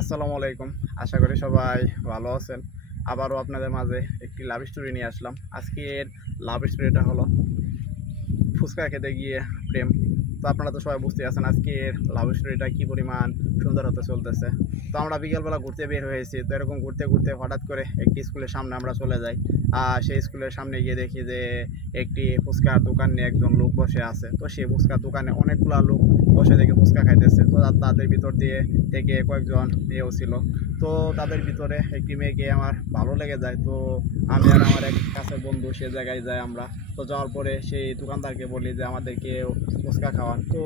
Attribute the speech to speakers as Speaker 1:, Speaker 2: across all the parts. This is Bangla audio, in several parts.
Speaker 1: আসসালামু আলাইকুম। আশা করি সবাই ভালো আছেন। আবারও আপনাদের মাঝে একটি লাভ স্টোরি নিয়ে আসলাম। আজকের লাভ স্টোরিটা হলো ফুচকা খেতে গিয়ে প্রেম। তো আপনারা তো সবাই বুঝতে আছেন আজকের লাভ স্টোরিটা কী পরিমাণ সুন্দর হতে চলতেছে। তো আমরা বিকেলবেলা ঘুরতে বের হয়েছি, তো এরকম ঘুরতে ঘুরতে হঠাৎ করে একটি স্কুলের সামনে আমরা চলে যাই। আর সেই স্কুলের সামনে গিয়ে দেখি যে একটি ফুচকার দোকান নিয়ে একজন লোক বসে আছে। তো সেই ফুচকার দোকানে অনেকগুলা লোক বসে থেকে ফুচকা খাইতেছে। তো তাদের ভিতর দিয়ে থেকে কয়েকজন মেয়েও ছিল। তো তাদের ভিতরে একটি মেয়েকে আমার ভালো লেগে যায়। তো আমি আর আমার এক কাছের বন্ধু, সে জায়গায় যাই আমরা। তো যাওয়ার পরে সেই দোকানদারকে বলি যে, আমাদেরকে ফুচকা খাওয়ান। তো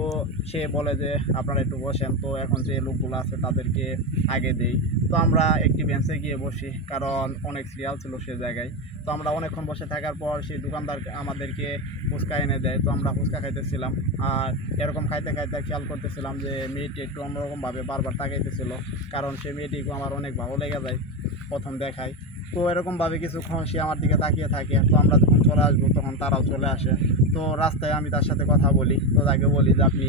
Speaker 1: সে বলে যে, আপনারা একটু বসেন। তো এখন যে লোকগুলো আছে, তাদেরকে আগে দেই। তো আমরা একটি বেঞ্চে গিয়ে বসি, কারণ অনেক সিরিয়াল ছিল সে জায়গায়। তো আমরা অনেকক্ষণ বসে থাকার পর সেই দোকানদার আমাদেরকে ফুচকা এনে দেয়। তো আমরা ফুচকা খাইতেছিলাম। আর এরকম খাইতে খাইতে খেয়াল করতেছিলাম যে, মেয়েটি একটু অন্যরকমভাবে বারবার তাকাইতেছিল। কারণ সেই মেয়েটিকে আমার অনেক ভালো লেগে যায়, প্রথম দেখায়। তো এরকমভাবে কিছুক্ষণ সে আমার দিকে তাকিয়ে থাকে, তো আমরা যখন চলে আসব তখন তারাও চলে আসে। তো রাস্তায় আমি তার সাথে কথা বলি, তো তাকে বলি যে আপনি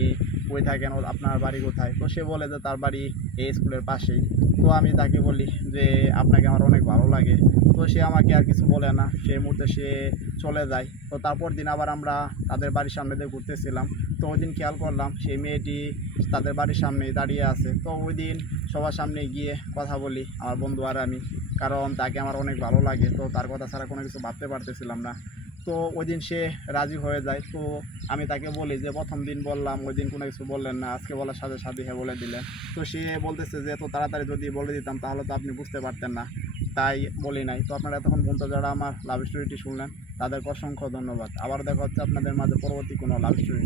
Speaker 1: কই থাকেন? আপনার বাড়ি কোথায়? তো সে বলে যে, তার বাড়ি এই স্কুলের পাশেই। তো আমি তাকে বলি যে, আপনাকে আমার অনেক ভালো লাগে। তো সে আমাকে আর কিছু বলে না। সেই মুহূর্তে সে চলে যায়। তো তারপর দিন আবার আমরা তাদের বাড়ির সামনে দিয়ে ঘুরতেছিলাম। তো ওই দিন খেয়াল করলাম সেই মেয়েটি তাদের বাড়ির সামনেই দাঁড়িয়ে আছে। তো ওই দিন সবার সামনে গিয়ে কথা বলি, আমার বন্ধু আর আমি। কারণ তাকে আমার অনেক ভালো লাগে। তো তার কথা ছাড়া কোনো কিছু ভাবতে পারতেছিলাম না। তো ওই দিন সে রাজি হয়ে যায়। তো আমি তাকে বলি যে, প্রথম দিন বললাম, ওই দিন কোনো কিছু বললেন না। আজকে বলার সাথে সাথে হ্যাঁ বলে দিলেন। তো সে বলতেছে যে, এত তাড়াতাড়ি যদি বলে দিতাম, তাহলে তো আপনি বুঝতে পারতেন না। তাই বলি নাই। তো আপনারা এতক্ষণ বলতে যারা আমার লাভ স্টোরিটি শুনলেন, তাদেরকে অসংখ্য ধন্যবাদ। আবার দেখা হচ্ছে আপনাদের মাঝে পরবর্তী কোনো লাভ স্টোরি